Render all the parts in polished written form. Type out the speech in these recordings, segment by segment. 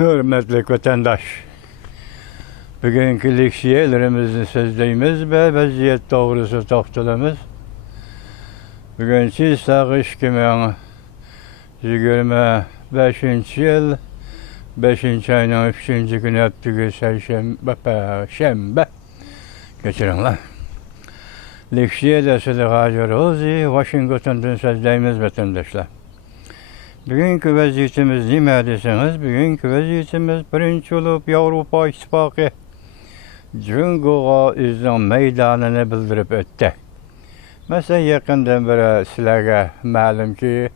Hürmetli vatandaş, bugünkü leksiyelerimizni sözleyimiz ve vaziyet doğrusu toxtalamiz. Bugünkü sağış 2025 yıl 5. ayının 3. günü öptüğü şembe geçirinler. Leksiye dersi Hacı Rozi, Washington'dan sözleyimiz vatandaşlar. Bugünkü vaziyetimiz nima deseniz, bugünkü vaziyetimiz birinchi olup Avrupa İttifaqı Jungo'ga özünün meydanını bildirip ötdi. Mesela yakından beri sizlerge ma'lum ki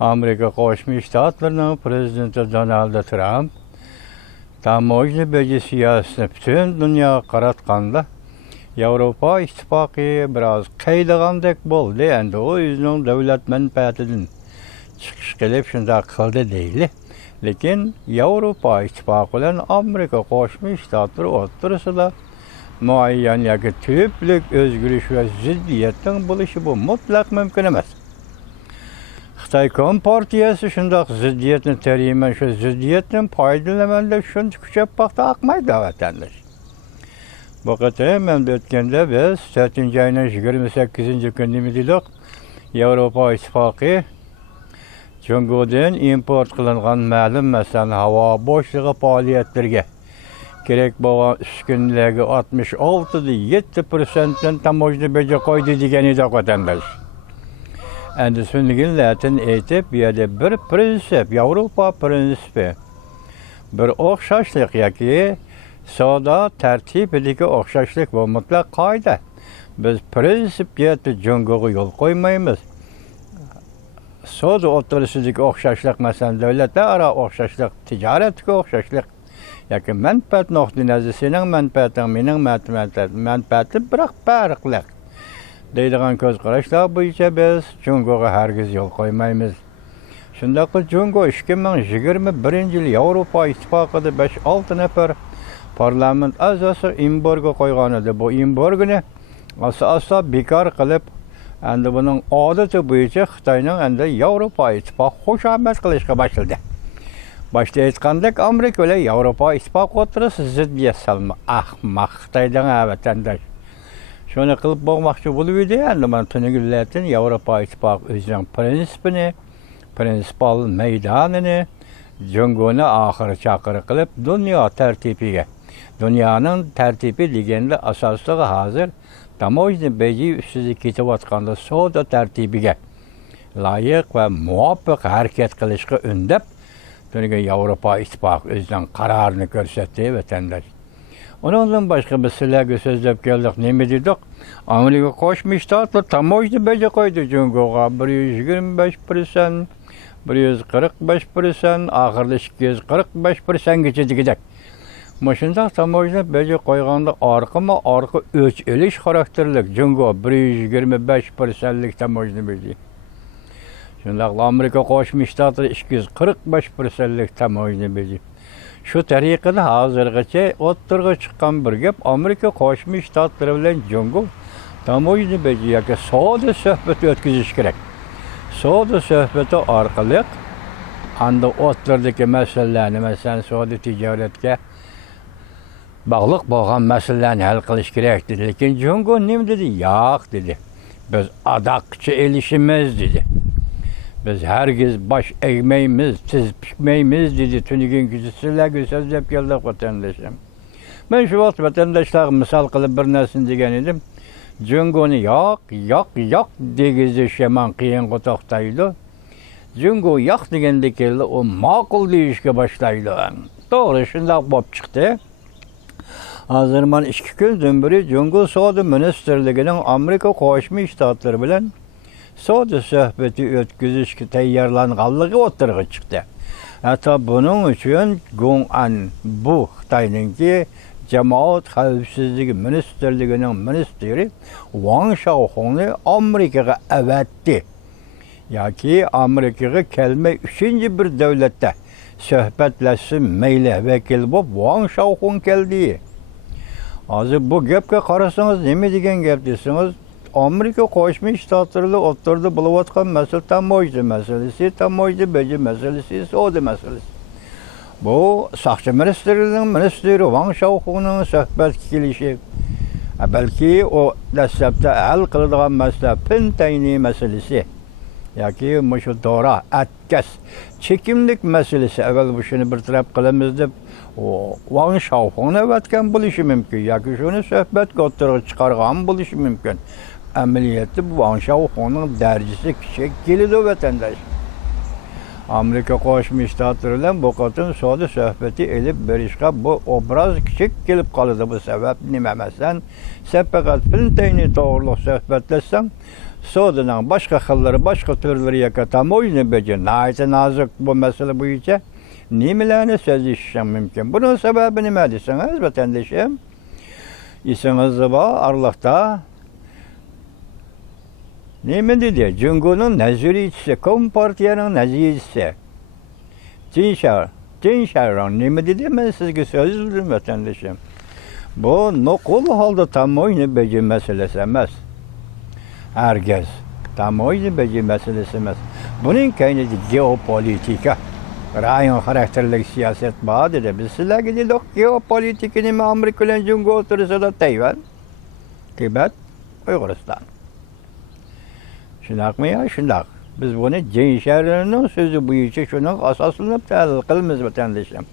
Amerika Qo'shma Shtatlarining prezidenti Donald Trump tamoyli beji siyosatini butun dunyoga qaratganda Avrupa İttifaqı biraz qaydigandek bo'ldi. Endi o o'zining davlat manfaatidan chiqish qilib shunday qildi deyli. Lekin Avrupa İttifaqı bilan Amerika Qo'shma Shtatlari o'rtasida muayyan yoki tüplük o'zgarish va ziddiyatning bo'lishi bu mutlaq mumkin emas. Xitoy Kompartiyasi shunday ziddiyatni teriyman, shu ziddiyatdan foydalanmanda shuncha kuchab paxta aqmaydi vatandash. Bu qatam o'tganda biz 4. ayning 28 kunida dedik, Avrupa İttifaqı Jungo'dan import qilingan ma'lum masalan havo bo'shlig'i faoliyatlariga kerak bo'lgan uskunalarga 66.7% tamojni beja qo'ydi degan edi vatandash. Endi so'nggilardan aytib, bu yerda bir prinsip, Avrupa prinsipi, bir o'xshashlik yoki savdo tartibidagi o'xshashlik bu mutlaq qoida. Biz prinsipga Jungo'ga yo'l qo'ymaymiz. Savdo o'rtasidagi o'xshashlik, masalan, davlatlararo o'xshashlik, tijoratga o'xshashlik yoki manfaat nuqtai nazari, sening manfaating, mening manfaatim biroq farqli deydigan ko'z qarashlar bo'yicha biz Jungo'ga hargiz yo'l qo'ymaymiz. Shunday qilib Jungo 2021 yil Avrupa İttifaqida 5-6 nafar parlament a'zosi embargo qo'ygan edi. Bu embargoni asosan bekor qilib, endi buning odati bo'yicha Xitoyning endi Avrupa İttifaqi xushomad qilishga boshladi. Başta aytgandek, Amerika bilan Avrupa İttifaqi o'rtasida ziddiyat salma ahmaq Xitoydan vatandash. Shuni qilib bo'lmoqchi bo'lib edi. Endi mana tungilardan Avrupa İttifaqi o'zining prinsipini, prinsipal maydonini Jungoni oxiri chaqiri qilib dunyo tartibiga, dunyoning tartibi deganda asoslig'i hozir tamojni beji ustida ketayotganda savdo tartibiga loyiq va muvofiq harakat qilishga undab, Avrupa İttifaqı o'zining qarorini ko'rsatdi vatandash. Ondan boshqa biz sizlarga so'zlab keldik, nima dedik? Amerika Qo'shma Shtatlari tamojni beja qo'ydi Jungo'ga 125%, 145%, oxirida 245% gacha degidek. Shunday tamojni beja qo'yganda orqa o'ch elish xarakterlik Jungo 125%lik tamojni beja. Shunday Amerika Qo'shma Shtatlari 245%lik tamojni beja. Shu tariqada hozirgacha o'ttirg'a chiqqan bir gap, Amerika Qo'shma Shtatlari bilan Jungo tamojni beja yoki savdo suhbati o'tkazish kerak. Savdo suhbati orqali endi o'ttirdagi masalalarni, masalan, savdo tijoratga bog'liq bo'lgan masalalarni hal qilish kerak dedi. Lekin Jungo nima dedi? Yo'q dedi. Biz adoqchi elishimiz dedi. Biz hargiz bosh egmaymiz, tiz pikmaymiz dedi. Tunigan kuchi sizlarga so'zlab keldik vatandoshim. Men shu vaqt vatandoshlar misol qilib bir narsani degan edim. Jungoni yo'q degizish yomon qiyinga to'xtaydi. Jungo yo'q deganda keldi, o ma'qul deyishga boshlaydi. To'g'ri, shunday bo'lib chiqdi. Hozir men 2 kundan beri Jungo savdo ministrligining Amerika Qo'shma Shtatlari bilan savdo suhbati o'tkazishga tayyorlanganligi o'tirg'i chiqdi. Hatto buning uchun Gong'an bu Xitoyningki jamoat xavfsizligi ministrligining ministri Wang Xiaohongni Amerikaga avatdi. Yoki Amerikaga kelmay 3-chi bir davlatda suhbatlashsin mayli vakil bo'lib Wang Xiaohong keldi. Hozir bu gapga qarasangiz nima degan gap desangiz, Amerika Qo'shma Shtatlari o'rtada bo'layotgan masala tamojni masalasi, tamojni beji masalasi, savdo masalasi. Bu Saqchi ministri Wang Xiaohong'ning suhbat kelishi. Balki o dastlabda hal qiladigan masala Pintayni masalasi yoki mushu dora, atkas, chekimlik masalasi. Avval bu shuni bir taraf qilamiz deb Wang Xiaohong'ni avatgan bo'lishi mumkin yoki shuni suhbatga o'tirib chiqargan bo'lishi mumkin. Amaliyotda bu Wang Xiaohong'ning darajasi kichik keladi vatandosh. Amerika Qo'shma Shtatlari bilan bu qatim savdo suhbati elib berishga bu obraz kichik kelib qoladi. Bu sabab nima emasdan, sen faqat Pintayni to'g'riliq suhbatlashsang, savdoning boshqa xillari, boshqa turlariga tamoyilni bejin, nozik bu masala bo'yicha nimalarni so'zlashishim mumkin. Buning sababi nima desangiz, vatandoshim, esingizda bor, Arliqda nima dedi? Jungoning naziriychisi, Kompartiyaning naziriychisi Tinsharong nima dedi? Men sizga so'zladim vatandoshim. Bu nuqul holda tamoyilni bejin masalasi emas. Hargiz tamoyilni bejin masalasi emas. Buning kaynida geopolitika, rayon xarakterli siyaset bor dedi. Biz sizlarga dedik, geopolitika nima? Amerika bilan Jungo o'tirsada Tayvan, Tibet, Uyg'uriston. Shundaqmi yo? Shundaq. Biz buni Tinsharongning so'zi bo'yicha shuning asosini tahlil qilamiz vatandoshim.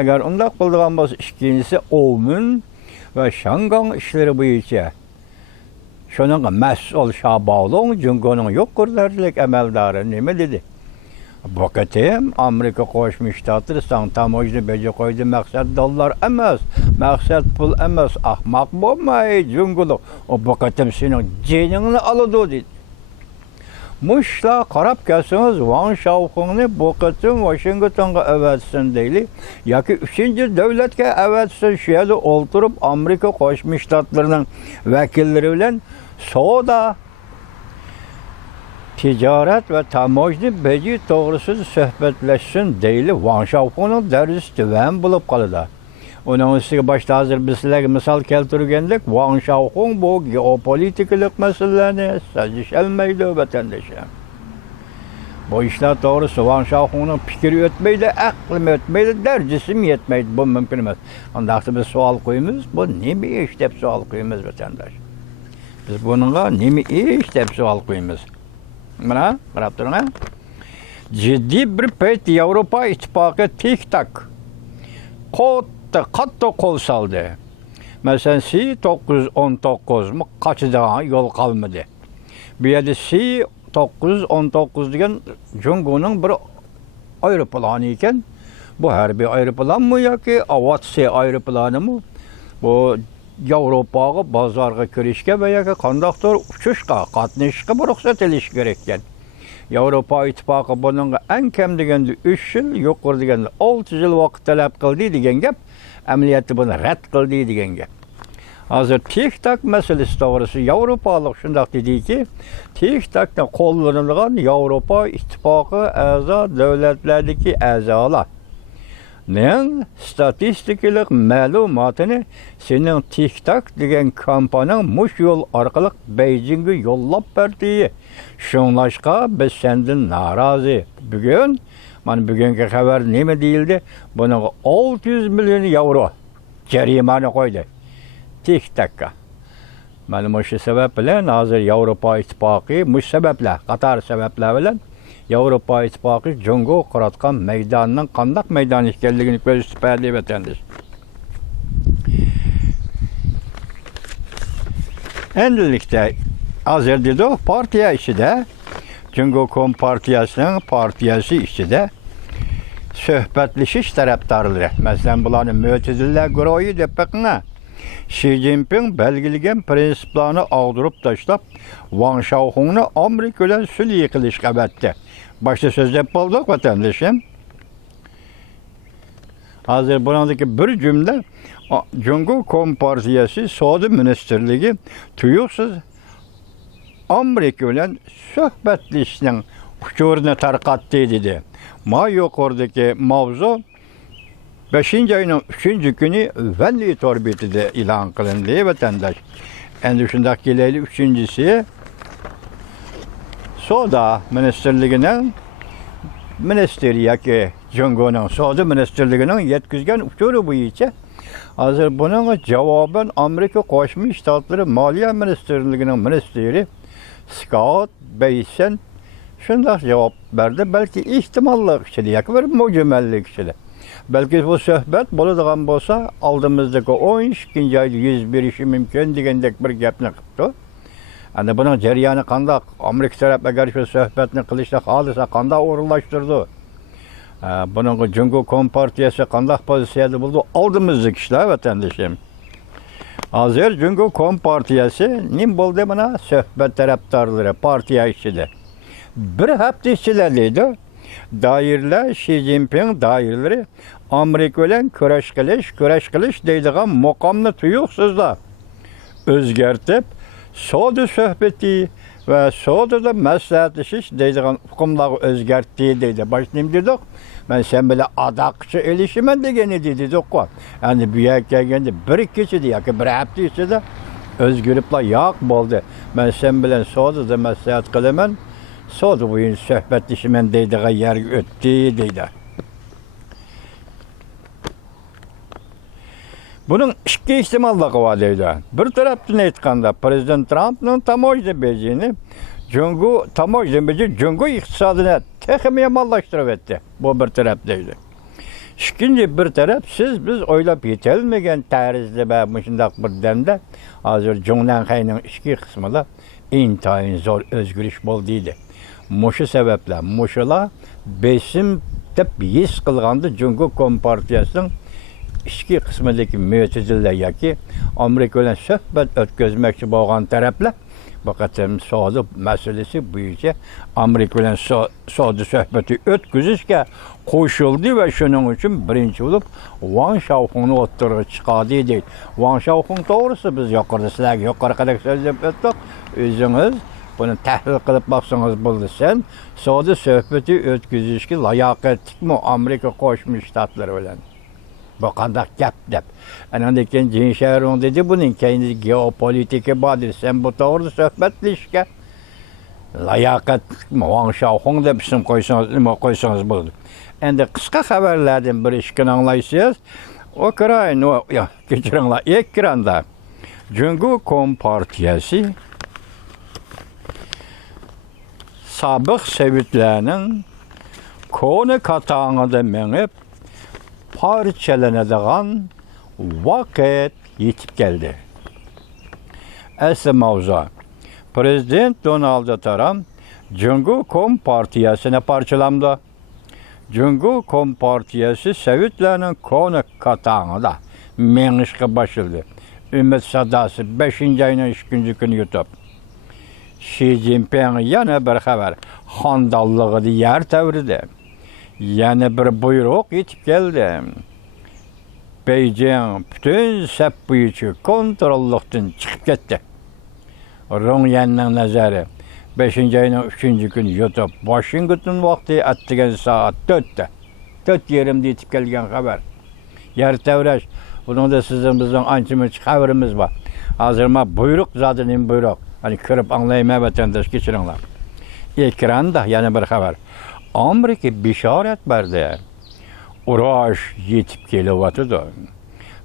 Agar undaq qiladigan bo'lsa, ikkinchisi Omun va Shangang ishlari bo'yicha shuning mas'ul Shabolong Jungoning yuqorilik amaldori nima dedi? Bu qatim Amerika Qo'shma Shtatlari tamoyilni beja qo'ydi, maqsad dollar emas, maqsad pul emas, ahmoq bo'lmay Jungolik. Bu qatim sening jiningni oladi dedi. Mushla qarab kelsangiz, Wang Xiaohong'ni bu qatim Washingtonga avatsin deyli, yoki 3-chi davlatga avatsin, shu yerda o'ltirib Amerika Qo'shma Shtatlarining vakillari bilan savdo, tijorat va tamoyilni beji to'g'risida suhbatlashsin deyli. Wang Xiaohong'ning darajasi tuvan bo'lib qoladi. Uning ustiga boshda hozir biz sizlarga misol keltirgandek, Wang Xiaohong bu geopolitikalik masalalarni sezisholmaydi vatandoshlar. Bu ishlar to'g'risi Wang Xiaohong'ning fikri o'tmaydi, aqlim o'tmaydi, darajasi yetmaydi. Bu mumkin emas. Undaqda biz savol qo'yamiz, bu nima ish deb savol qo'yamiz vatandosh. Biz bunga nima ish deb savol qo'yamiz. Mana qarab turing. Jiddiy bir payt Yevropa ittifoqi tik-tak qattiq qo'l soldi. Masalan, C-919 qochadigan yo'l qolmadi. Bu yerda C-919 degan Jungoning bir aeroplani ekan. Bu harbiy aeroplanmi yoki aviatsiya aeroplanimi? Bu Yevropaga bozorga kirishga va yoki qandaqdir uchishga, qatnashishga ruxsat olish kerak ekan. Yevropa ittifoqi buningga eng kam deganda 3 yil, yuqori deganda 6 yil vaqt talab qildi degan gap, amaliyotda buni rad qildi degan gap. Hozir tik-tak masalasi to'g'risi Yevropalik shundoq dediki, tik-takdan qo'llanilgan Yevropa ittifoqi a'zo davlatlardagi a'zolar statistikalik ma'lumotini sening tik-tak degan kompaniyaning mush yo'l orqali Beijingga yo'llab berdi. Shunlashqa biz sendan norozi. Bugungi xabar nima deyildi? Buni 600 million yevro jarimani qo'ydi tik-takka. Mana shu sabab bilan hozir Yevropa ittifoqi qator sabablar bilan Yevropa ittifoqi Jungo quratgan maydonning qandaq maydon ekanligini ko'rsatadi vatandosh. Endilikda hozir dedi partiya ichida, Jungo Kompartiyasining partiyasi ichida suhbatlashish tarafdorlari, masalan, bularni mo'tazillar guruhi deb baqina. Xi Jinping belgilagan prinsiplarni og'dirib tashlab, Wang Xiaohong'ni Amerika bilan sulh qilishga avatdi. Başta sözlep olduk vatandaşım. Hazır bunadaki bir cümle Jungo Kompartiyası Savdo Ministerliği tuyuksuz Amerika bilen sohbetleşinin uçurunu tarqatdı dedi. Yuqoridagi mavzu 5. ayının 3. günü Valley Torbetida e'lon qilindi vatandaş. Endi shundoq kelaylik, 3-chisi Savdo Ministerligining ministri yoki Jungo'nun Savdo Ministerligi'nin yetkizgen uçuru boyunca hazır bunun cevaben Amerika Qo'shma Shtatlari Moliya Ministerligining ministri Scott Beysen shunday javob berdi. Balki ehtimollik ichida yoki bir mujamallik ichida. Balki bu suhbat bo'ladigan bo'lsa, oldimizdagi 12 oyda yuz berishi mumkin degandek bir gapni qilibdi. Endi buning jarayoni qanday? Amerika taraf agar shu suhbatni qilishni xohlasa qanday o'rinlashtirdi? Buning Jungo Kompartiyasi qanday pozitsiyada bo'ldi? Oldimizdagi ishlar vatandoshim. Hozir Jungo Kompartiyasi nim bo'ldi mana suhbat tarafdorlari partiya ichida. Bir hafta ichida deydi. Dairler, Xi Jinping dairleri Amerika bilan kurash qilish deydigan muqomni tuyuqsizlar o'zgartib, savdo suhbati va savdoda maslahatlashish deydigan hukmlarni o'zgartdi deydi. Başlayım dedik. Ben sen bilan adaqchi elishiman degan dedik-ku. Endi bu yerga kelganda bir kechada yoki bir hafta ichida o'zgariblar yo'q bo'ldi. Ben sen bilan savdoda maslahat qilaman. Savdo bo'yicha suhbatlashiman deydigan yerga o'tdi deydi. Buning ikki ehtimolligi bor deydi. Bir tarafdan aytganda Prezident Trumpning tamoyil bejini Jungo iqtisodini texnik yomonlashtirib etdi. Bu bir taraf deydi. İkinci bir taraf biz o'ylab yetilmagan tarzda va shunday bir damda hozir Jungnanxayning ichki qismida intayin zo'r o'zgarish bo'ldi deydi. Muşu sebepler, muşula besim deb his qilganda Jungo Kompartiyasining ichki qismidagi mütezillar yoki Amerika bilan suhbat o'tkazmoqchi bo'lgan taraflar faqat savdo masalasi bo'yicha Amerika bilan savdo suhbati o'tkazishga qo'shildi va shuning uchun birinchi bo'lib Wang Xiaohongni o'ttirib chiqadi deydi. Wang Xiaohong to'g'risi biz sizlarga yuqorida so'zlab o'tdik. O'zingiz bunu tahlil qilib baksanız bo'ldi. Sen savdo suhbati o'tkazishga layoqatlikmi Amerika Qo'shma Shtatlari bilan? Bu qanday gap deb. Anandan keyin Jin Sharon dedi, buning keyin geopolitika bordir. Sen bu to'g'ri suhbatlashishga layoqatlikmi Wang Xiaohong deb ism qo'ysangiz bo'ldi. Endi qisqa xabarlardan bir ishni anglaysiz. Ukraina, kechiringlar, ekranda Jungo Kompartiyasi sabiq Sovetlarning koni katağında menip parçalanadigan vaqt yetib keldi. Asli mavzu. Prezident Donald Trump Jungo Kompartiyasini parchalamdi. Jungo Kompartiyasi Sovetlarning koni katağında menishga boshladi. Umid sadasi 5-oyning 2 kuni yutib. Xi Jinping yana bir xabar xandallig'ini yer tavridi. Yana bir buyruq yetib keldi. Beijing butun sap bo'yicha kontrollikdan chiqib ketdi. Rongyanning nazari 5-oyning 3 kuni yutib Washington vaqti atdigan soat 4'da. 4:30 yetib kelgan xabar. Yer tavrash. Buningda bizning ancha-muncha xabarimiz bor. Hozir buyruq zodining buyruq. Hani kirib anglayman vatandaş kechiringlar. Ekranda yana bir xabar. Amerika bishorat berdi. Urush yetib kelyapti.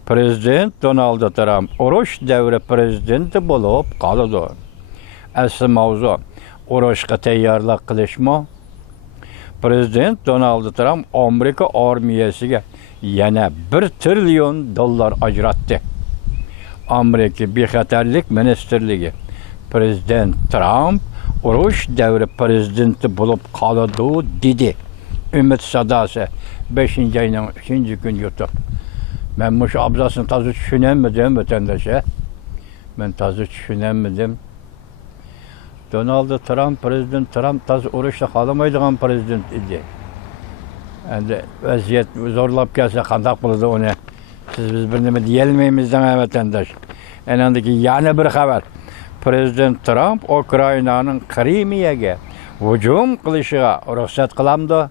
Prezident Donald Trump urush davri prezidenti bo'lib qoladi. Asli mavzu urushga tayyorlik qilishmi? Prezident Donald Trump Amerika armiyasiga yana $1 trillion ajratdi. Amerika bexatarlik ministerligi Prezident Trump urush davri prezidenti bo'lib qoladi dedi. Umid sadasi 5-oyning 3 kuni yutib. Men shu abzasini to'g'ri tushunamadim vatandoshlar. Men to'g'ri tushunamadim. Donald Trump, Prezident Trump to'g'ri urushni xohlamaydigan prezident edi. Endi vaziyat zo'rlab kelsa qanday bo'ladi uni? Biz bir nima deyolmaymiz vatandosh. Endi yana bir xabar. Prezident Trump Ukrainaning Krimiyaga hujum qilishiga ruxsat qilamdi.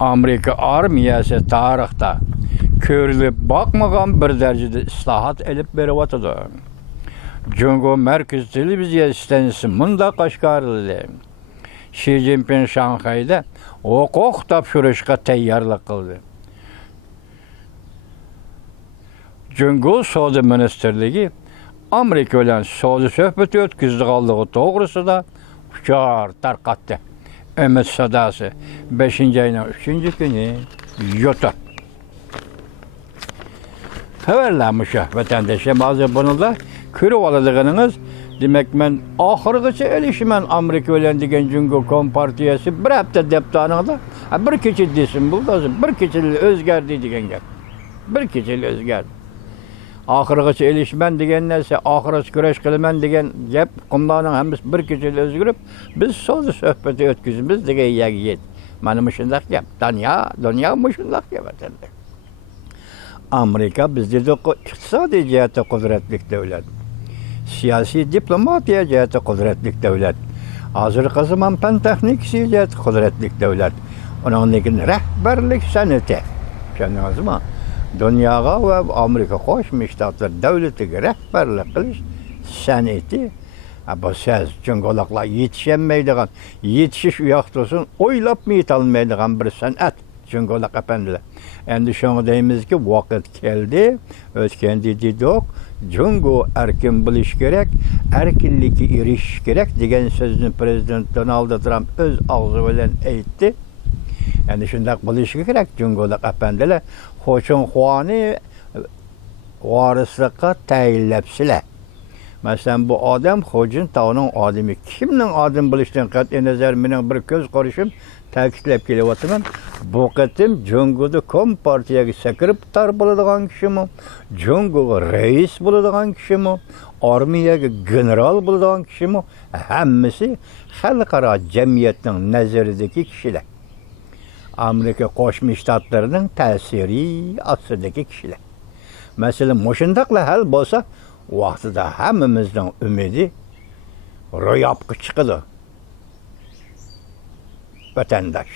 Amerika armiyasi tarixda ko'rilib boqmagan bir darajada islohot elib beryapti. Jungo Markaz televiziya stansiyasi munda qashqarildi. Xi Jinping Şanxayda huquq topshirishga tayyorlik qildi. Jungo Savdo Ministerligi Amerika bilan savdo suhbati o'tkazganligi to'g'risida uchar tarqatdi. Umid sadasi 5-oyning 3-kuni yo'tib. Xabarlanmışa vatandaşa bazı bununla ko'rib oladiganınız demek men oxirigacha elishman Amerika bilan degan Jungo Kompartiyasi bir hafta debtaningda bir kecha desin bo'ldi, bir kecha o'zgardi degan gap. Bir kecha o'zgardi. Oxirigacha elishman degan narsa, oxirgacha kurash qilaman degan gap, qumlarning hammasi bir kecha o'zgarib, biz savdo suhbati o'tkazamiz degan yagit. Mana shunday gap. Dunyo shunday gap atandi. Amerika bizde iqtisodiy jihatda qudratli davlat. Siyosiy diplomatiya jihatda qudratli davlat. Hozirgi zamon fan texnikasi jihatda qudratli davlat. Uning rahbarlik san'ati. Tushundingizmi? Dunyoga va Amerika Qo'shma Shtatlar davlatiga rahbarlik qilish san'ati bu siz jungolarga yetishmaydigan, yetishish u yoqda olsun, o'ylab yetolmaydigan bir san'at. Jungolar apandilar. Endi shunga deymizki, vaqt keldi, o'tganda dedik, Jungo erkin bo'lish kerak, erkinlikka erishish kerak degan so'zni prezident Donald Trump o'z og'zi bilan aytdi. Endi shunday bo'lishi kerak, Jungolar apandilar, Xo'chunxoni varislikqa tayinlabsilar. Masalan, bu odam Xo'jin tog'ining odami. Kimning odam bo'lishidan qat'iy nazar mening bir ko'z qarashim ta'kidlab kelyapman. Bu qatim Jungoda Kompartiyaga sekretar bo'ladigan kishimi, Jungoga rais bo'ladigan kishimi, armiyaga general bo'ladigan kishimi, hammasi xalqaro jamiyatning nazaridagi kishilar. Amerika Qo'shma Shtatlarining ta'siri ostidagi kishilar. Masalan, mushundaqla hal bo'lsa, vaqtida hammamizning umidi ro'yobga chiqadi. Vatandaş.